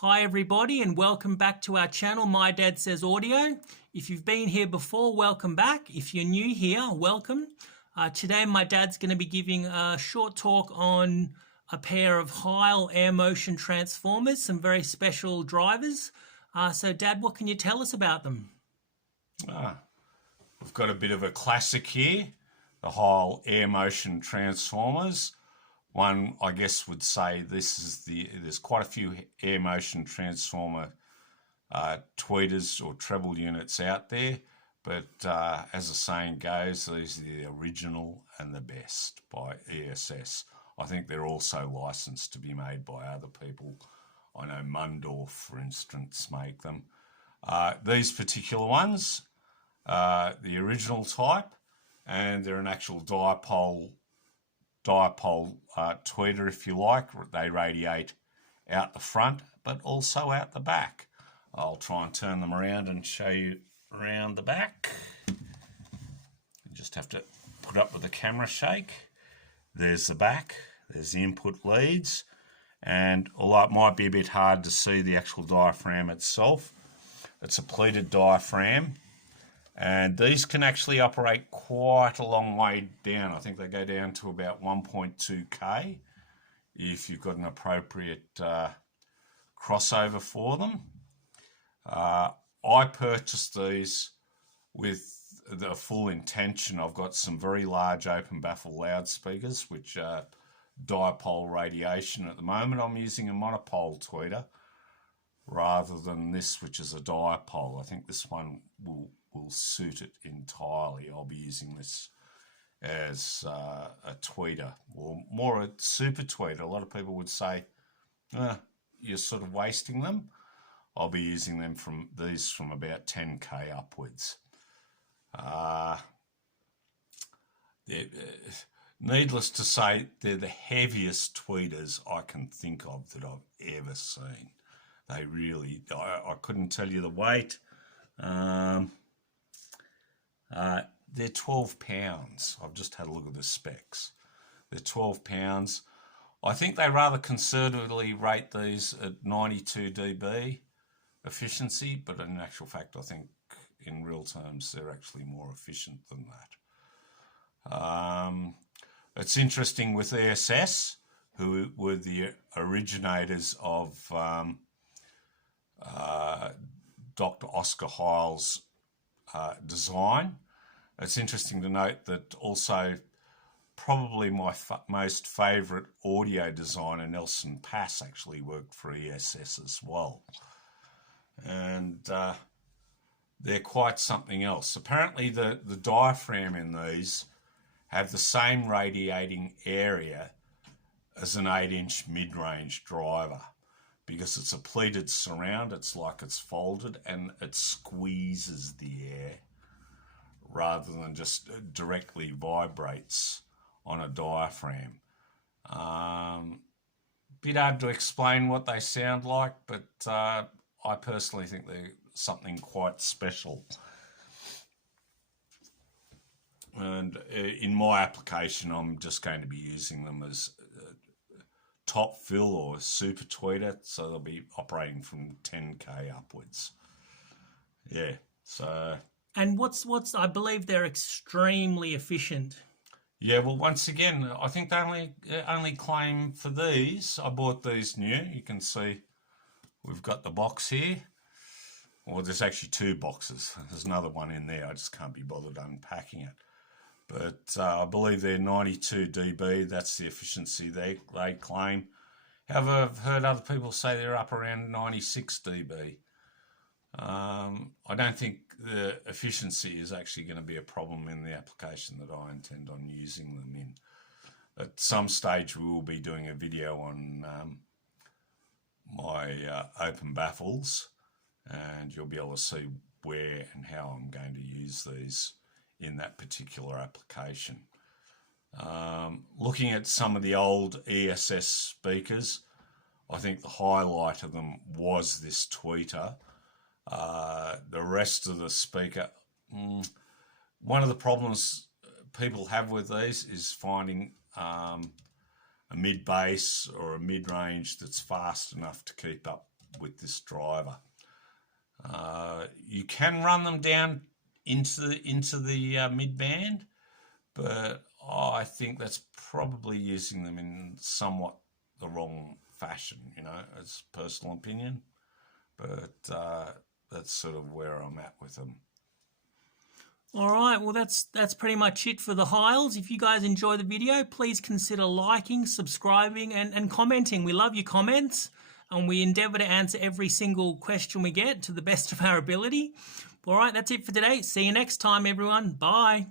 Hi everybody and welcome back to our channel, My Dad Says Audio. If you've been here before, welcome back. If you're new here, welcome. Today my dad's going to be giving a short talk on a pair of Heil Air-Motion Transformers, some very special drivers. So Dad, what can you tell us about them? We've got a bit of a classic here, the Heil Air-Motion Transformers. One, I guess, would say there's quite a few air-motion transformer tweeters or treble units out there, but as the saying goes, these are the original and the best by ESS. I think they're also licensed to be made by other people. I know Mundorf, for instance, make them. These particular ones, the original type, and they're an actual dipole tweeter, if you like. They radiate out the front but also out the back. I'll try and turn them around and show you around the back. You just have to put up with the camera shake. There's the back, there's the input leads, and although it might be a bit hard to see the actual diaphragm itself, it's a pleated diaphragm. And these can actually operate quite a long way down. I think they go down to about 1.2K if you've got an appropriate crossover for them. I purchased these with the full intention. I've got some very large open baffle loudspeakers, which are dipole radiation. At the moment, I'm using a monopole tweeter rather than this, which is a dipole. I think this one will suit it entirely. I'll be using this as a tweeter, or more a super tweeter. A lot of people would say, you're sort of wasting them. I'll be using them from about 10K upwards. Needless to say, they're the heaviest tweeters I can think of that I've ever seen. They really, I couldn't tell you the weight. They're 12 pounds. I've just had a look at the specs. They're 12 pounds. I think they rather conservatively rate these at 92 dB efficiency, but in actual fact, I think in real terms, they're actually more efficient than that. It's interesting with ESS, who were the originators of Dr. Oscar Heil's design. It's interesting to note that also probably my most favourite audio designer, Nelson Pass, actually worked for ESS as well. And they're quite something else. Apparently the diaphragm in these have the same radiating area as an 8-inch mid-range driver, because it's a pleated surround. It's like it's folded and it squeezes the air rather than just directly vibrates on a diaphragm. Bit hard to explain what they sound like, but I personally think they're something quite special. And in my application, I'm just going to be using them as top fill or super tweeter, so they'll be operating from 10K upwards. Yeah, so. And what's I believe they're extremely efficient. Yeah, well, once again, I think they only claim for these. I bought these new. You can see we've got the box here. Well, there's actually two boxes. There's another one in there. I just can't be bothered unpacking it. But I believe they're 92 dB. That's the efficiency they claim. However, I've heard other people say they're up around 96 dB. I don't think the efficiency is actually going to be a problem in the application that I intend on using them in. At some stage, we will be doing a video on my open baffles, and you'll be able to see where and how I'm going to use these in that particular application. Looking at some of the old ESS speakers, I think the highlight of them was this tweeter. The rest of the speaker, one of the problems people have with these is finding a mid-bass or a mid-range that's fast enough to keep up with this driver. You can run them down into the mid-band, but I think that's probably using them in somewhat the wrong fashion, you know, as personal opinion. But that's sort of where I'm at with them. All right, well, that's pretty much it for the Heils. If you guys enjoy the video, please consider liking, subscribing, and commenting. We love your comments, and we endeavour to answer every single question we get to the best of our ability. All right, that's it for today. See you next time, everyone. Bye.